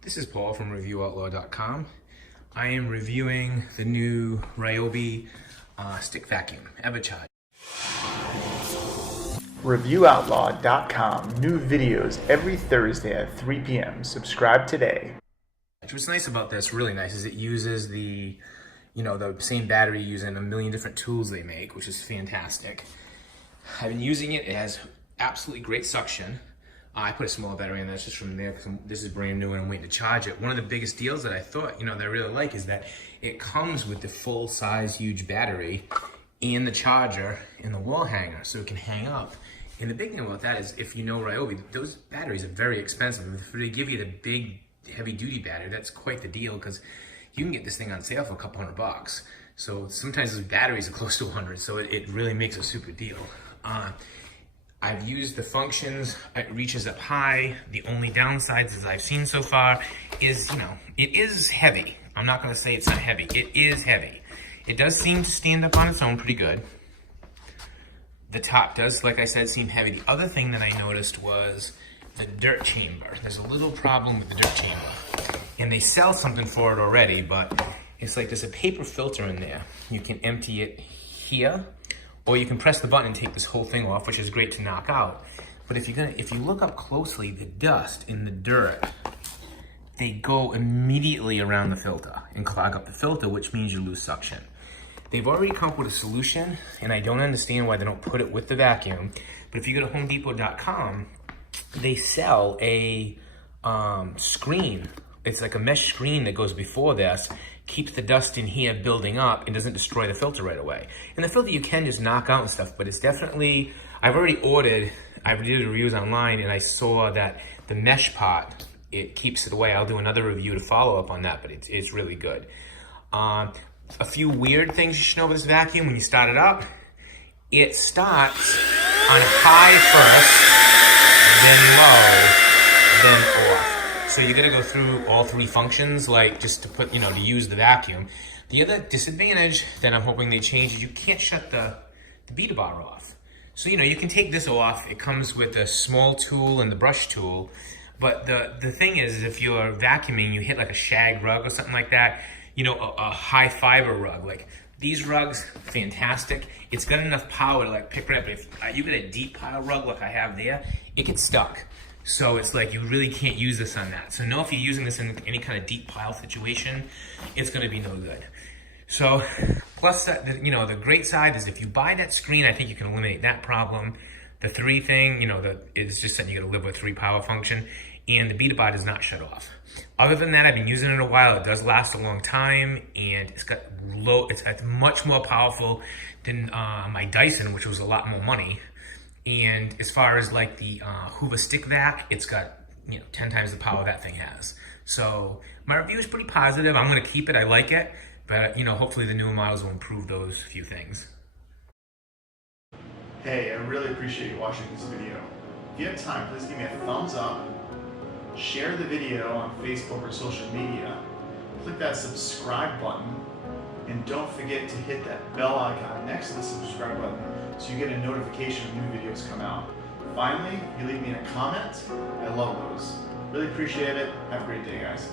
This is Paul from ReviewOutlaw.com. I am reviewing the new Ryobi stick vacuum, EverCharge. ReviewOutlaw.com. New videos every Thursday at 3 p.m. Subscribe today. What's nice about this, really nice, is it uses the same battery using a million different tools they make, which is fantastic. I've been using it. It has absolutely great suction. I put a smaller battery in that's just from there because this is brand new and I'm waiting to charge it. One of the biggest deals that I thought, that I really like is that it comes with the full size huge battery and the charger and the wall hanger so it can hang up. And the big thing about that is, if you know Ryobi, those batteries are very expensive. If they give you the big heavy duty battery, that's quite the deal because you can get this thing on sale for a couple $100. So sometimes those batteries are close to 100, so it really makes a super deal. I've used the functions. It reaches up high. The only downsides, as I've seen so far, is, it is heavy. I'm not gonna say it's not heavy. It is heavy. It does seem to stand up on its own pretty good. The top does, like I said, seem heavy. The other thing that I noticed was the dirt chamber. There's a little problem with the dirt chamber. And they sell something for it already, but it's like there's a paper filter in there. You can empty it here, or you can press the button and take this whole thing off, which is great to knock out. But if you look up closely, the dust and the dirt, they go immediately around the filter and clog up the filter, which means you lose suction. They've already come up with a solution, and I don't understand why they don't put it with the vacuum. But if you go to HomeDepot.com, they sell a screen. It's like a mesh screen that goes before this, keeps the dust in here building up and doesn't destroy the filter right away. And the filter you can just knock out and stuff, but it's definitely, I did reviews online and I saw that the mesh part, it keeps it away. I'll do another review to follow up on that, but it's really good. A few weird things you should know about this vacuum. When you start it up, it starts on high first, then low, then off. So you gotta go through all three functions, like just to put, to use the vacuum. The other disadvantage that I'm hoping they change is you can't shut the beater bar off. So, you can take this off. It comes with a small tool and the brush tool. But the thing is, if you're vacuuming, you hit like a shag rug or something like that, a high fiber rug. Like these rugs, fantastic. It's got enough power to like pick it up. But if you get a deep pile rug like I have there, it gets stuck. So it's like you really can't use this on that. So know if you're using this in any kind of deep pile situation, it's gonna be no good. So plus, the great side is if you buy that screen, I think you can eliminate that problem. The three thing, it's just something you gotta live with, 3 power function, and the beater bar does not shut off. Other than that, I've been using it a while. It does last a long time, and it's much more powerful than my Dyson, which was a lot more money. And as far as like the Hoover stick vac, it's got 10 times the power that thing has. So my review is pretty positive. I'm gonna keep it. I like it, but hopefully the newer models will improve those few things. Hey, I really appreciate you watching this video. If you have time, please give me a thumbs up, share the video on Facebook or social media, click that subscribe button, and don't forget to hit that bell icon next to the subscribe button so you get a notification when new videos come out. Finally, if you leave me a comment, I love those. Really appreciate it. Have a great day, guys.